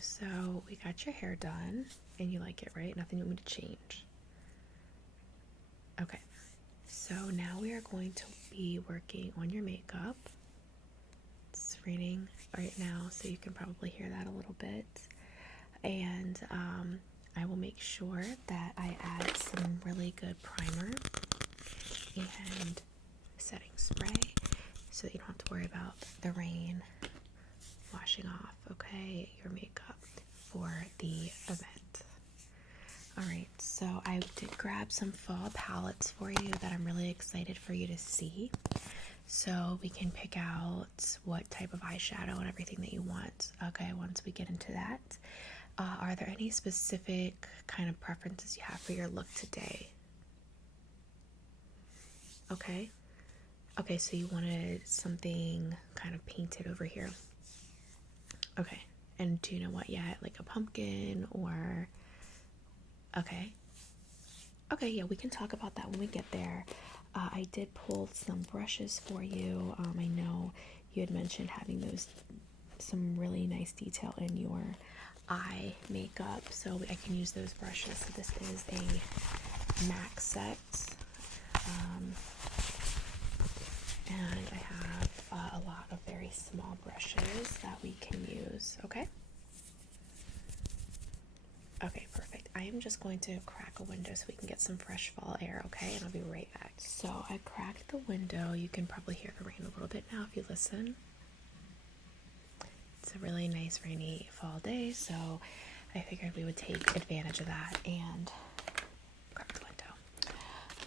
so we got your hair done, and you like it, right? Nothing you want me to change. Okay, so now we are going to be working on your makeup. It's raining right now, so you can probably hear that a little bit. And I will make sure that I add some really good primer and setting spray so that you don't have to worry about the rain washing off, okay, your makeup for the event. Alright, so I did grab some fall palettes for you that I'm really excited for you to see, so we can pick out what type of eyeshadow and everything that you want, okay, once we get into that. Are there any specific kind of preferences you have for your look today? Okay, so you wanted something kind of painted over here. Okay, and do you know what yet? Like a pumpkin or... Okay, yeah, we can talk about that when we get there. I did pull some brushes for you. I know you had mentioned having some really nice detail in your eye makeup, so I can use those brushes. So this is a MAC set, and I have a lot of very small brushes that we can use. Okay, perfect. I am just going to crack a window so we can get some fresh fall air, okay, and I'll be right back. So I cracked the window. You can probably hear the rain a little bit now if you listen. It's a really nice rainy fall day, so I figured we would take advantage of that and crack the window.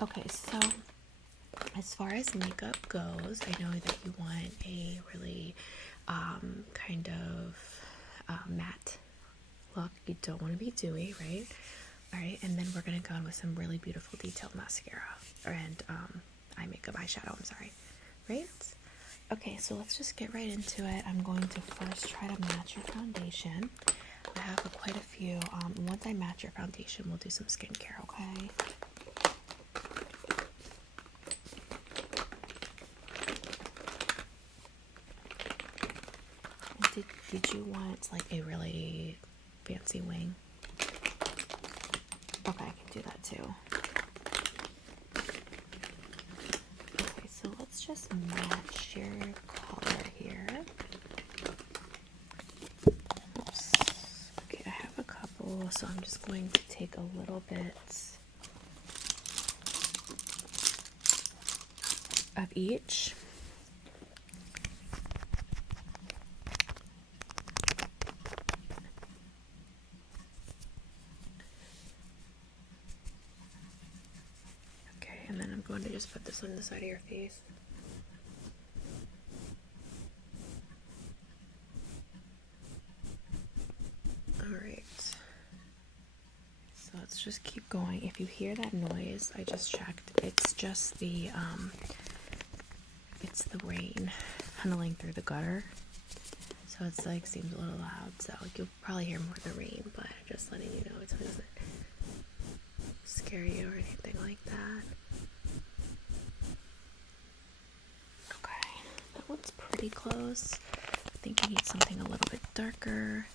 Okay, so as far as makeup goes, I know that you want a really kind of matte look. You don't want to be dewy, right? Alright, and then we're going to go in with some really beautiful detailed mascara and eye makeup, eyeshadow, I'm sorry, right? Okay, so let's just get right into it. I'm going to first try to match your foundation. I have quite a few. Once I match your foundation, we'll do some skincare, okay? Did you want like a really fancy wing? Okay, I can do that too. Okay, so let's just match your color here. Oops. Okay, I have a couple, so I'm just going to take a little bit of each. And then I'm going to just put this on the side of your face. Alright. So let's just keep going. If you hear that noise, I just checked. It's just the rain funneling through the gutter. So it's like seems a little loud. So you'll probably hear more of the rain, but I'm just letting you know it doesn't scare you or anything like that. Looks pretty close. I think I need something a little bit darker.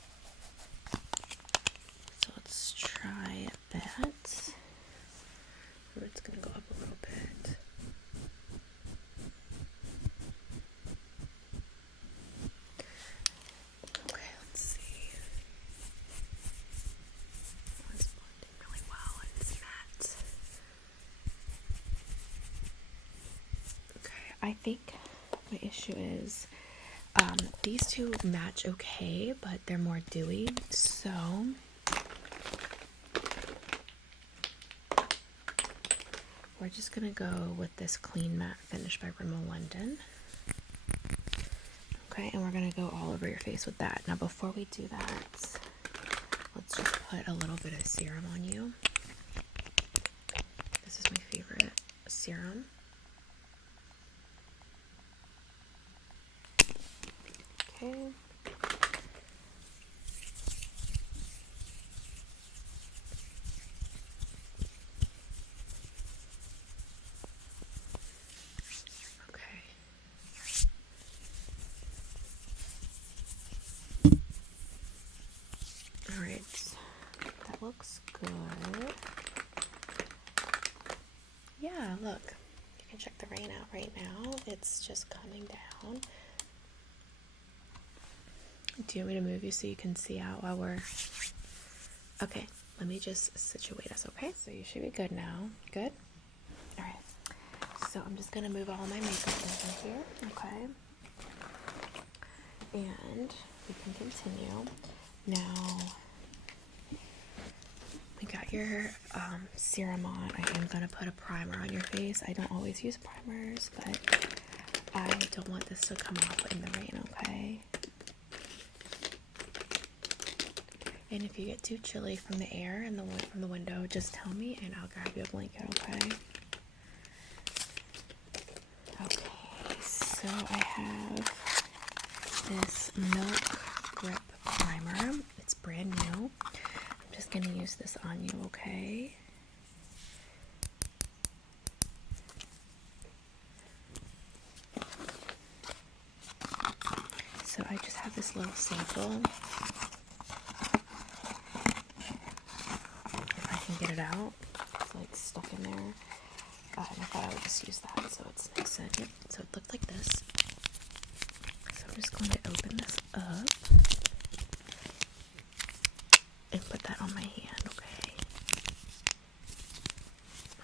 So let's try that. Or it's going to go up a little bit. Okay, let's see. Oh, it's blending really well and it's matte. Okay, I think my issue is these two match okay, but they're more dewy, so we're just gonna go with this clean matte finish by Rimmel London. Okay, and we're gonna go all over your face with that. Now before we do that, let's just put a little bit of serum on you. This is my favorite serum. Okay. Good. Yeah, look. You can check the rain out right now. It's just coming down. Do you want me to move you so you can see out while we're... Okay, let me just situate us, okay? So you should be good now. Good? Alright. So I'm just going to move all my makeup over here, okay? And we can continue. Now, we got your serum on. I am going to put a primer on your face. I don't always use primers, but I don't want this to come off in the rain, okay? And if you get too chilly from the air and from the window, just tell me and I'll grab you a blanket, okay? Okay, so I have this Milk Grip Primer. It's brand new. I'm just going to use this on you, okay? So I just have this little sample. Get it out. It's like stuck in there. And I thought I would just use that so it's nice and so it looked like this. So I'm just going to open this up and put that on my hand, okay?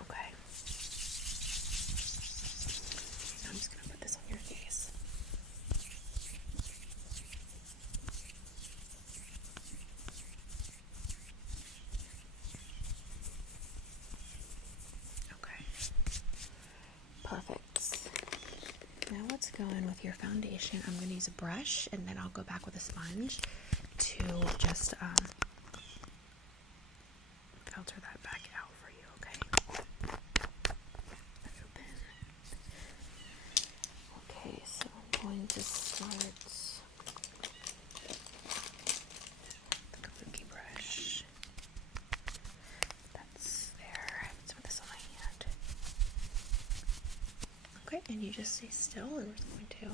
Okay. Now I'm just going to put this on your face. Perfect. Now let's go in with your foundation. I'm going to use a brush and then I'll go back with a sponge to just filter that back out for you, okay? Open. Okay, so I'm going to start the kabuki brush. That's there. Let's put this on my hand. Okay, and you just stay still and we're going to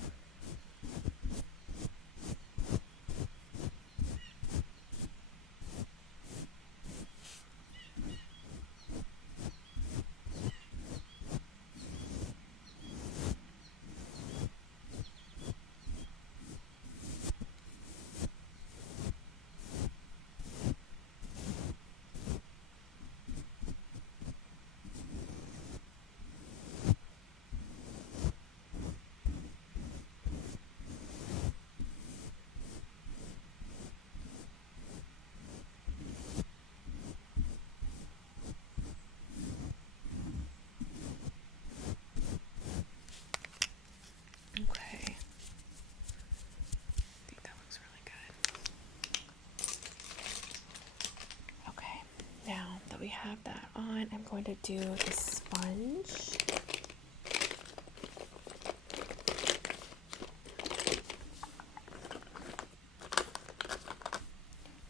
we have that on, I'm going to do the sponge.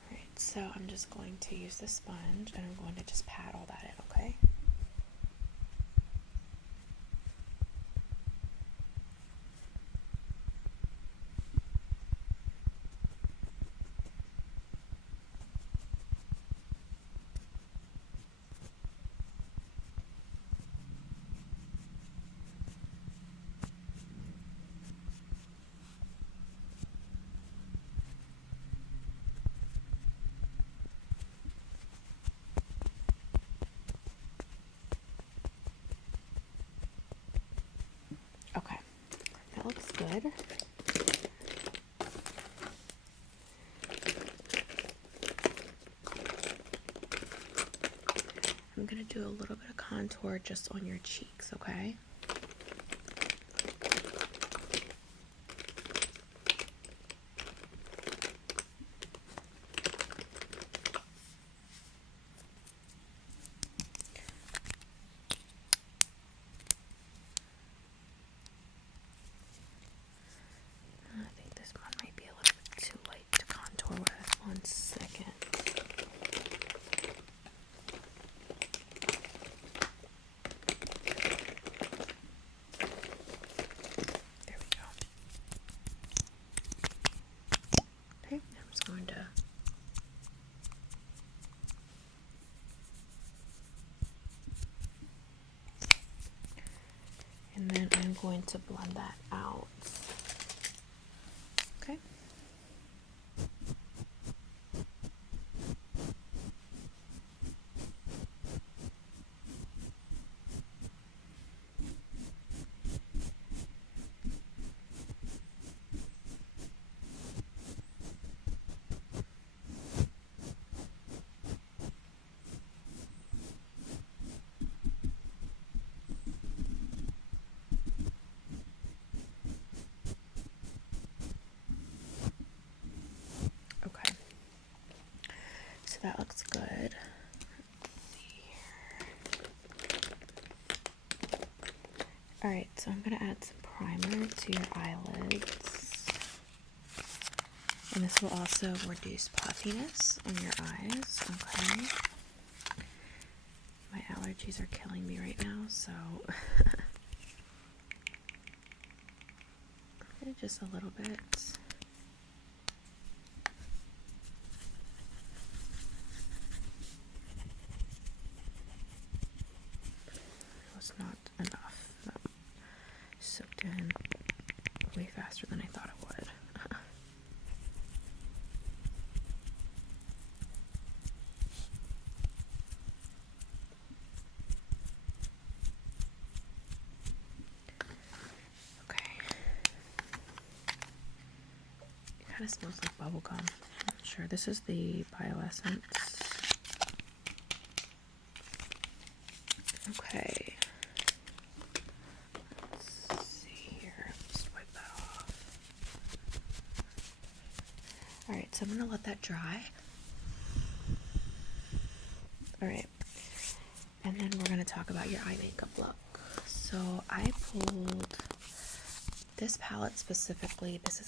Alright, so I'm just going to use the sponge and I'm going to just pat all that in, okay? Okay, that looks good. I'm going to do a little bit of contour just on your cheeks, okay? going to blend that out. Okay. Okay. So that looks good. Let's see here. Alright, so I'm going to add some primer to your eyelids. And this will also reduce puffiness on your eyes, okay? My allergies are killing me right now, so just a little bit. It was not enough. That soaked in way faster than I thought it would. Kind of smells like bubble gum. I'm not sure. This is the Bioessence. Okay. Let's see here. Just wipe that off. Alright, so I'm going to let that dry. Alright. And then we're going to talk about your eye makeup look. So I pulled this palette specifically. This is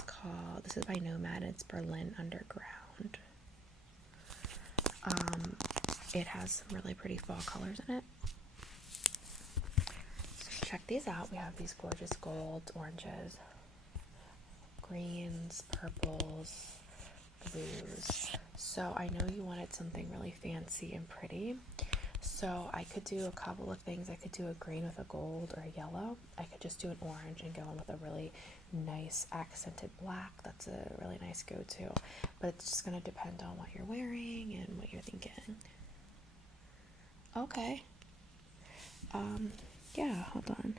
by Nomad. It's Berlin Underground. It has some really pretty fall colors in it. So check these out. We have these gorgeous golds, oranges, greens, purples, blues. So I know you wanted something really fancy and pretty. So I could do a couple of things. I could do a green with a gold or a yellow. I could just do an orange and go in with a really nice accented black. That's a really nice go-to. But it's just going to depend on what you're wearing and what you're thinking. Okay. Yeah, hold on.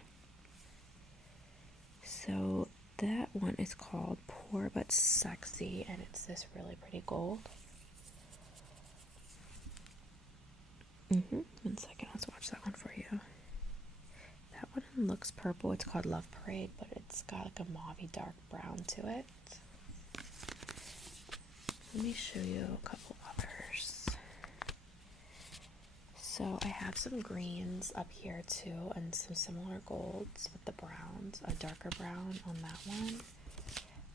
So that one is called Poor But Sexy, and it's this really pretty gold. 1 second, let's watch that one for you. That one looks purple. It's called Love Parade, but it's got like a mauvey dark brown to it. Let me show you a couple others. So I have some greens up here too, and some similar golds with the browns, a darker brown on that one.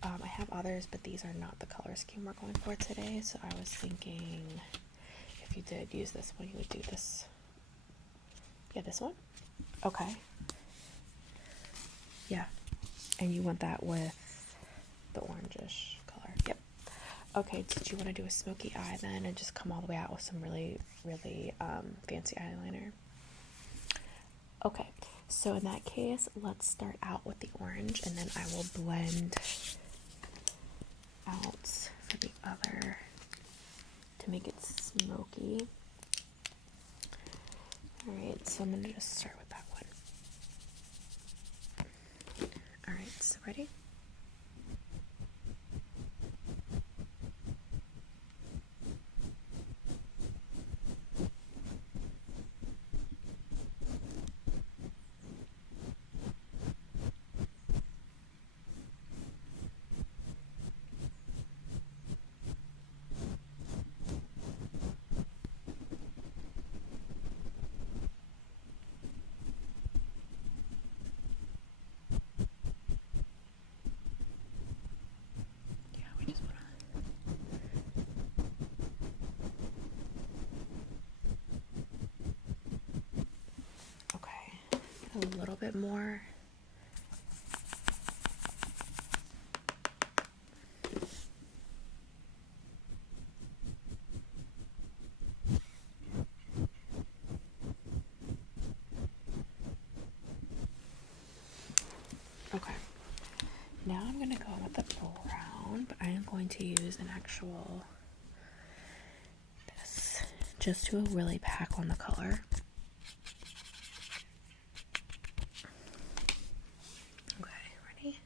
I have others, but these are not the color scheme we're going for today, so I was thinking if you did use this one, you would do this. Yeah, this one? Okay. Yeah. And you want that with the orangish color. Yep. Okay, did you want to do a smoky eye then and just come all the way out with some really, really fancy eyeliner? Okay, so in that case, let's start out with the orange, and then I will blend out for the other to make it smoky. Alright, so I'm going to just start with that one. Alright, so ready? A little bit more. not the brown, but I am going to use an actual this just to really pack on the color. Okay, ready?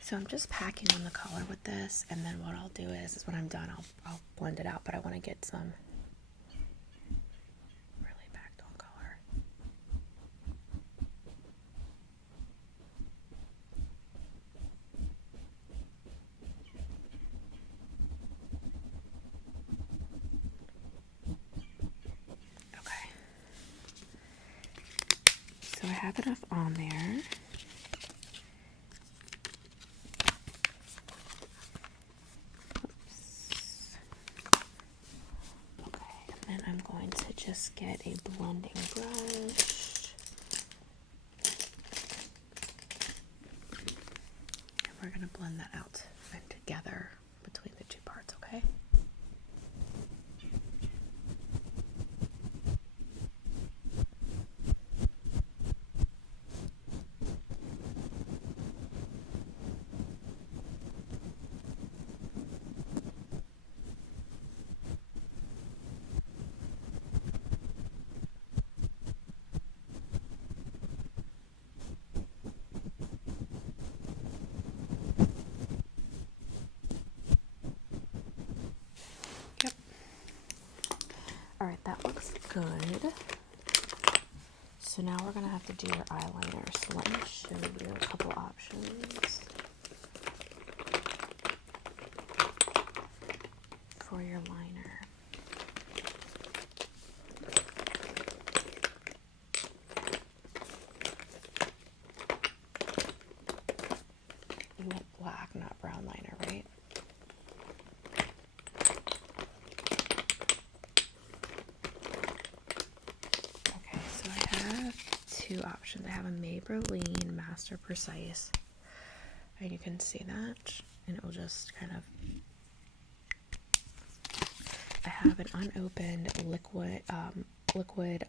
So I'm just packing on the color with this, and then what I'll do is when I'm done, I'll blend it out, but I want to get some really packed on color. Okay. So I have enough on there. And I'm going to just get a blending brush. And we're going to blend that out and together between the two parts, okay? Alright, that looks good. So now we're going to have to do your eyeliner. So let me show you a couple options for your liner. You want black, not brown liner, right? Two options. I have a Maybelline Master Precise, and you can see that, and it will just kind of. I have an unopened liquid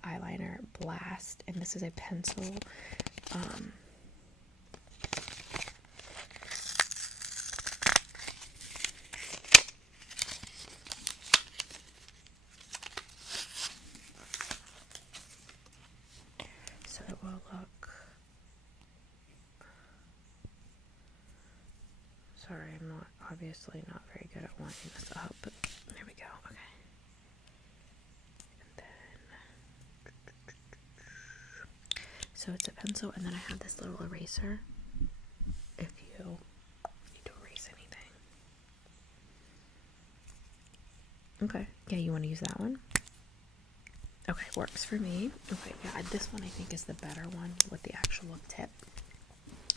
eyeliner Blast, and this is a pencil. So it will look. Sorry, I'm obviously not very good at winding this up, but there we go. Okay. And then, so it's a pencil, and then I have this little eraser if you need to erase anything. Okay, yeah, you want to use that one? Okay, works for me. Okay, yeah, this one I think is the better one with the actual tip.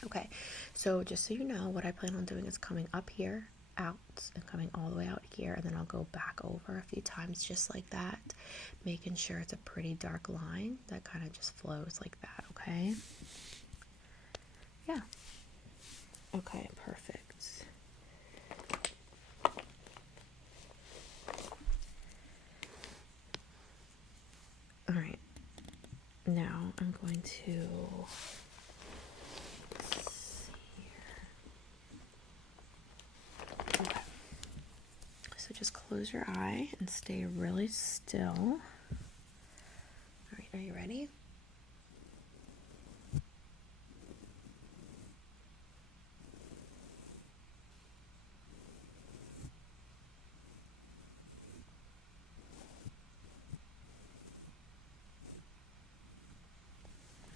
Okay, so just so you know, what I plan on doing is coming up here, out, and coming all the way out here, and then I'll go back over a few times just like that, making sure it's a pretty dark line that kind of just flows like that, okay? Yeah. Okay, perfect. Alright, now I'm going to okay. So just close your eye and stay really still. Alright, are you ready?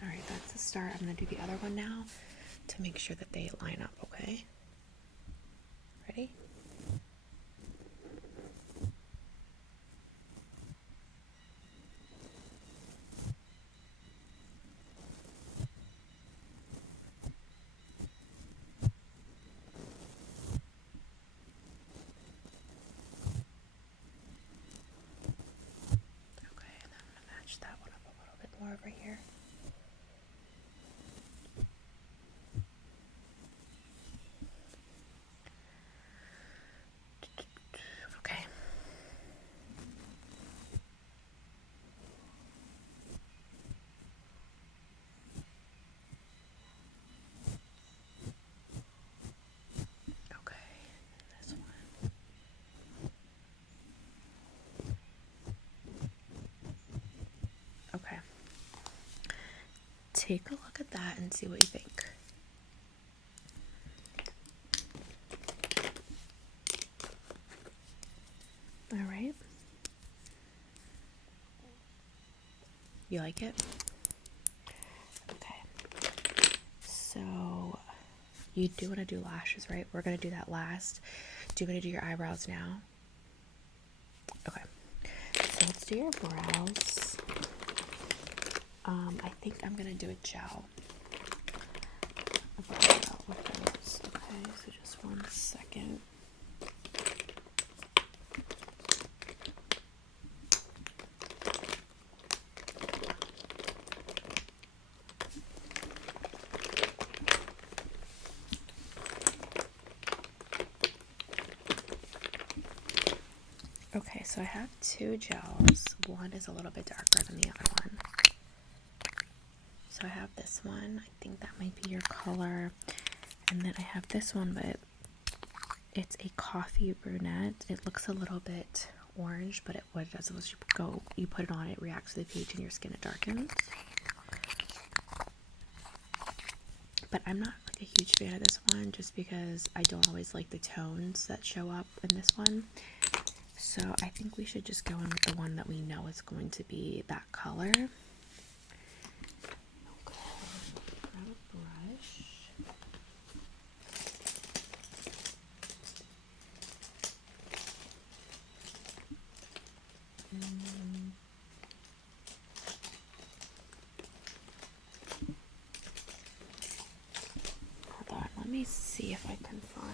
Alright, that's the start. I'm going to do the other one now to make sure that they line up, okay? Ready? Okay, and then I'm going to match that one up a little bit more over here. take a look at that and see what you think. All right. You like it? Okay. So you do want to do lashes, right? We're going to do that last. Do you want to do your eyebrows now? Okay. So let's do your brows. I think I'm going to do a gel. A brow gel with those. Okay, so just 1 second. Okay, so I have 2 gels. One is a little bit darker than the other one. So I have this one. I think that might be your color. And then I have this one, but it's a coffee brunette. It looks a little bit orange, but what it does is you put it on, it reacts to the pH in your skin, it darkens. But I'm not like a huge fan of this one just because I don't always like the tones that show up in this one. So I think we should just go in with the one that we know is going to be that color. Okay, grab a brush. Hold on, let me see if I can find.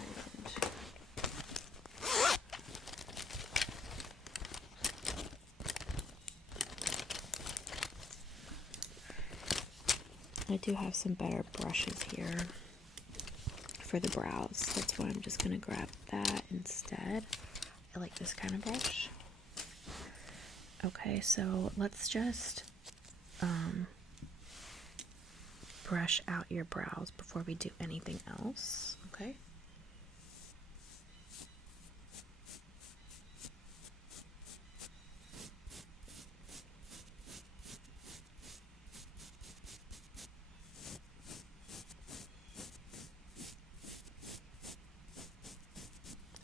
I do have some better brushes here for the brows. That's why I'm just going to grab that instead. I like this kind of brush. Okay, so let's just brush out your brows before we do anything else, okay?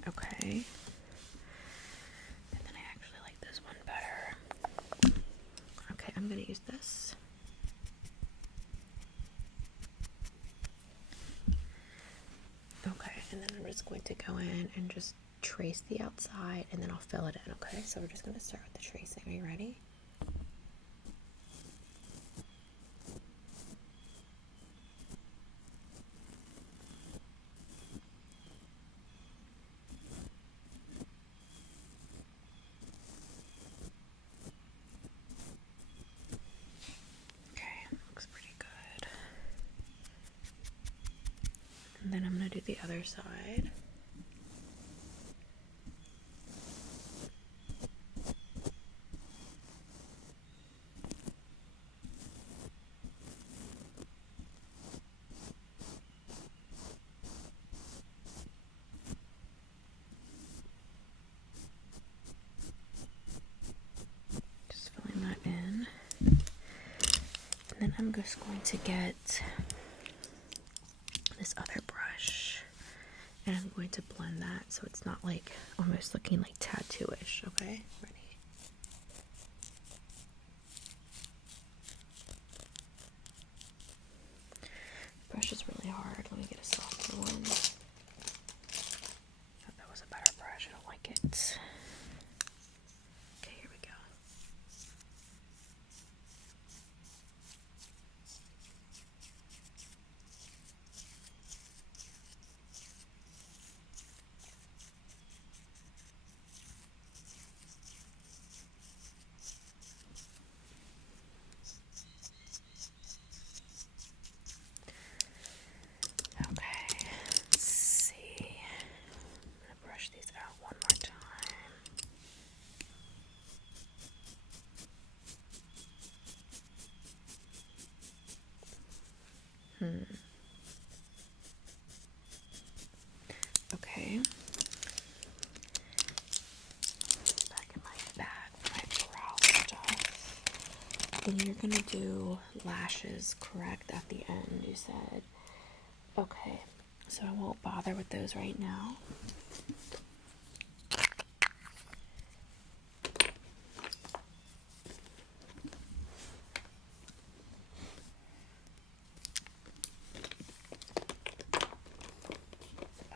Okay. And then I actually like this one better. Okay, I'm going to use this. Okay, and then I'm just going to go in and just trace the outside and then I'll fill it in, okay? So we're just going to start with the tracing. Are you ready? And then I'm going to do the other side. Just filling that in. And then I'm just going to get this other brush and I'm going to blend that so it's not like almost looking like tattoo-ish, okay? Ready? Brush is really hard. Let me get a softer one. Oh, that was a better brush. I don't like it. Okay, here we go. And you're gonna do lashes, correct, at the end, you said. Okay, so I won't bother with those right now.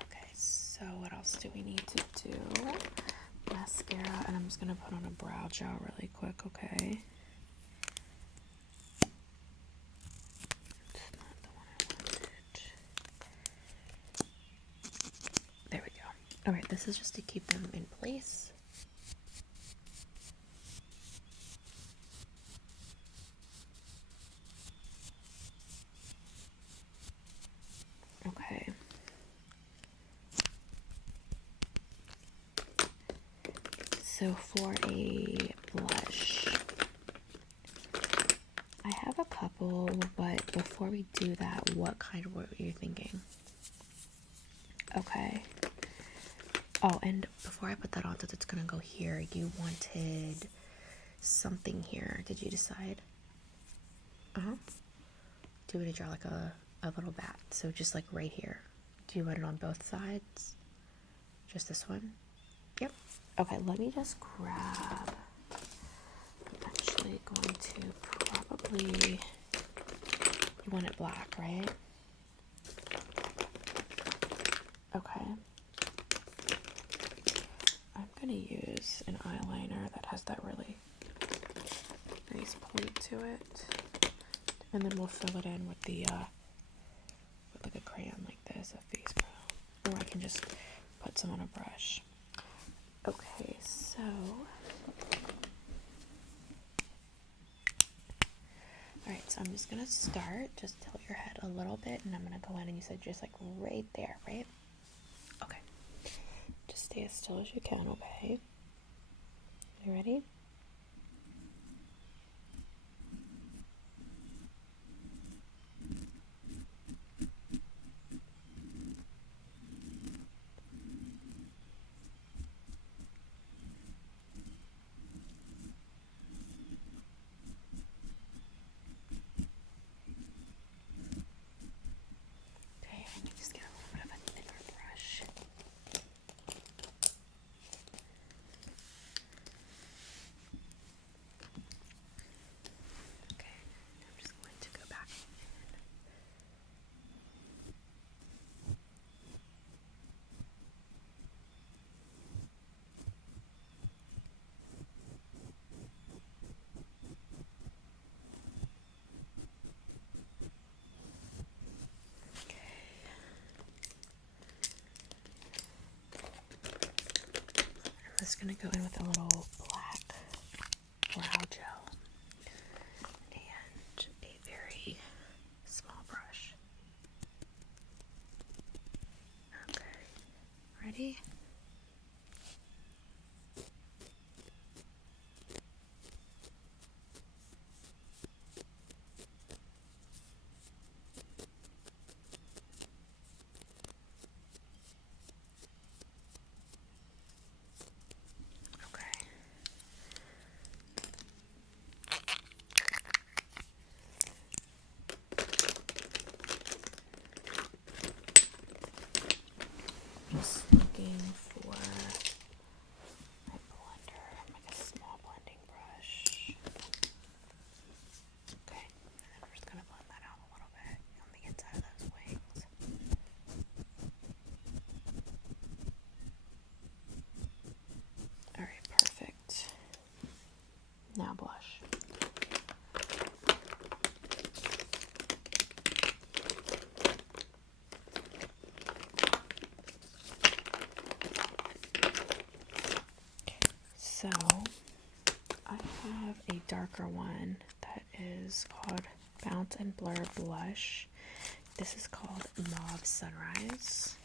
Okay, so what else do we need to do? Mascara, and I'm just gonna put on a brow gel really quick, okay? It's not the one I wanted. There we go. Alright, this is just to keep them in place. Okay. So for a blush, I have a couple, but before we do that, what were you thinking? Okay. Oh, and before I put that on, since it's gonna go here, you wanted something here. Did you decide? Uh-huh. Do you want to draw like a little bat? So just like right here. Do you want it on both sides? Just this one? Yep. Okay, let me just grab. I'm actually going to probably. You want it black, right? Okay. I'm gonna use an eyeliner that has that really nice point to it, and then we'll fill it in with the with like a crayon like this, a face brow, or I can just put some on a brush. Okay, so alright, so I'm just gonna start. Just tilt your head a little bit, and I'm gonna go in, and you said just like right there, right? Okay. Just stay as still as you can, okay? You ready? Okay, let me just get a little bit of a thinner brush. Okay, I'm just going to go back in. I'm just going to go in with a little black brow gel and a very small brush. Okay, ready? Okay. Just looking for my blender, like a small blending brush. Okay, and then we're just gonna blend that out a little bit on the inside of those wings. Alright, perfect. Now blush. So, I have a darker one that is called Bounce and Blur Blush. This is called Mauve Sunrise.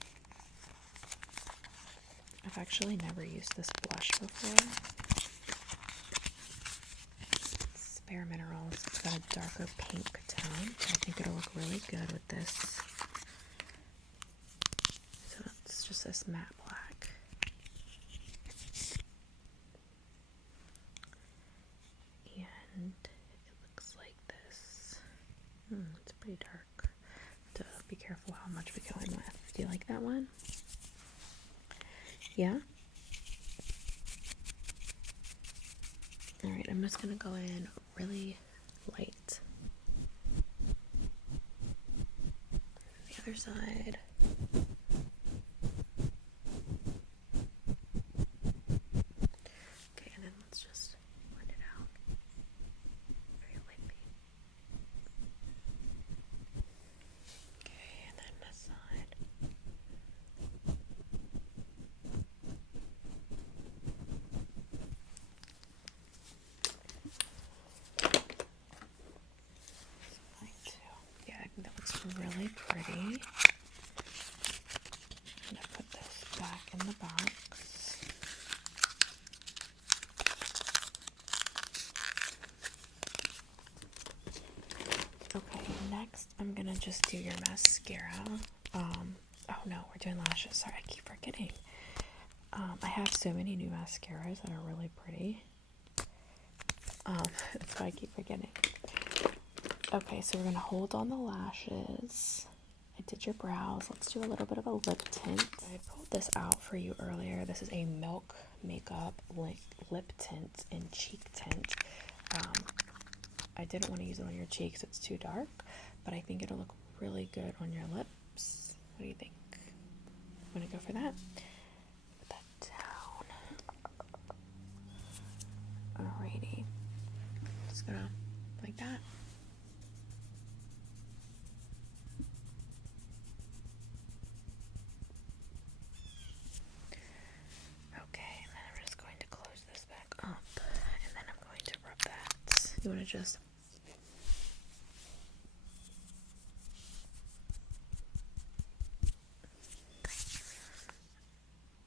I've actually never used this blush before. It's Bare Minerals. It's got a darker pink tone. I think it'll look really good with this. So it's just this matte black. And it looks It's pretty dark. To be careful how much we go in with. Do you like that one? Yeah? Alright, I'm just gonna go in really light. The other side. Okay, and then let's just blend it out. Very lightly. Okay, and then this side. Yeah, I think that looks really pretty. I'm gonna put this back in the box. Okay, next I'm gonna just do your mascara. Oh no, we're doing lashes. Sorry, I keep forgetting. I have so many new mascaras that are really pretty. That's why I keep forgetting. Okay, so we're gonna hold on the lashes. I did your brows. Let's do a little bit of a lip tint. I pulled this out for you earlier. This is a Milk Makeup lip tint and cheek tint. I didn't want to use it on your cheeks. It's too dark, but I think it'll look really good on your lips. What do you think? Want to go for that? Put that down. Alrighty. Just gonna like that. Okay, and then I'm just going to close this back up, and then I'm going to rub that. You want to just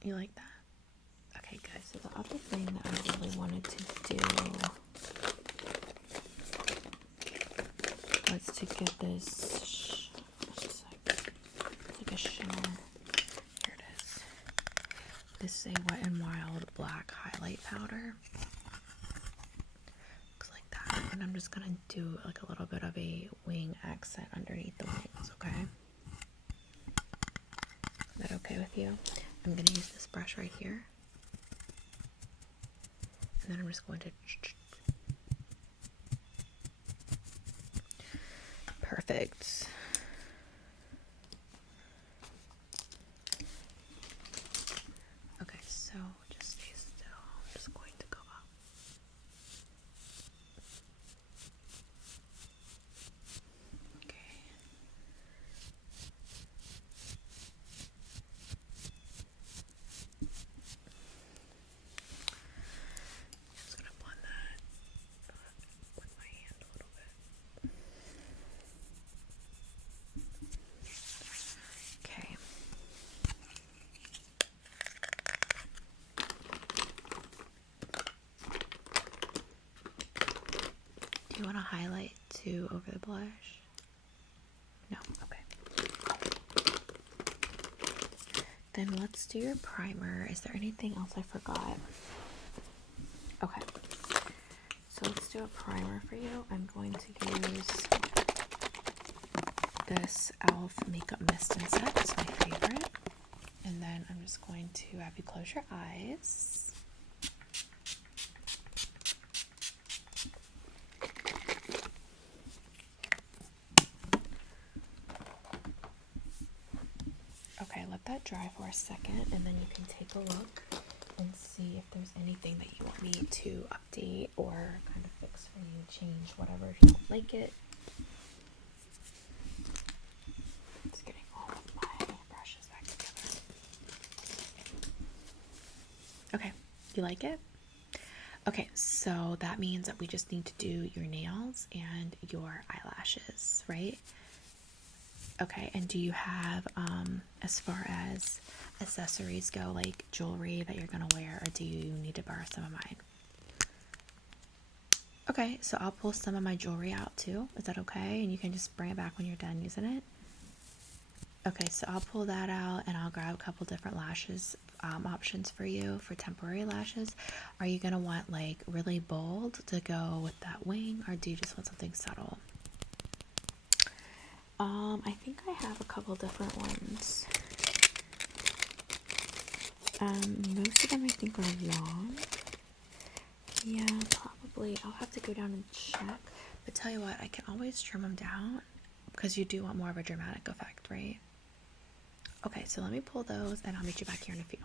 You like that? Okay, guys, so the other thing that I really wanted to do was to get this, it's like a shimmer. Here it is. This is a Wet n Wild black highlight powder. Looks like that. And I'm just gonna do like a little bit of a wing accent underneath the wings, okay? Is that okay with you? I'm going to use this brush right here, and then I'm just going to perfect. Okay, so just stay still. I'm just going to go up. Okay. Do you want to highlight too over the blush? No? Okay. Then let's do your primer. Is there anything else I forgot? Okay. So let's do a primer for you. I'm going to use this e.l.f. Makeup Mist and Set. It's my favorite. And then I'm just going to have you close your eyes. Okay, let that dry for a second, and then you can take a look and see if there's anything that you want me to update or kind of fix for you, change, whatever, if you don't like it. Just getting all of my brushes back together. Okay, you like it? Okay, so that means that we just need to do your nails and your eyelashes, right? Okay, and do you have, as far as accessories go, like jewelry that you're gonna wear, or do you need to borrow some of mine? Okay, so I'll pull some of my jewelry out too. Is that okay? And you can just bring it back when you're done using it? Okay, so I'll pull that out and I'll grab a couple different lashes options for you for temporary lashes. Are you gonna want like really bold to go with that wing, or do you just want something subtle? I think I have a couple different ones. Most of them I think are long. Yeah, probably. I'll have to go down and check. But tell you what, I can always trim them down because you do want more of a dramatic effect, right? Okay, so let me pull those and I'll meet you back here in a few.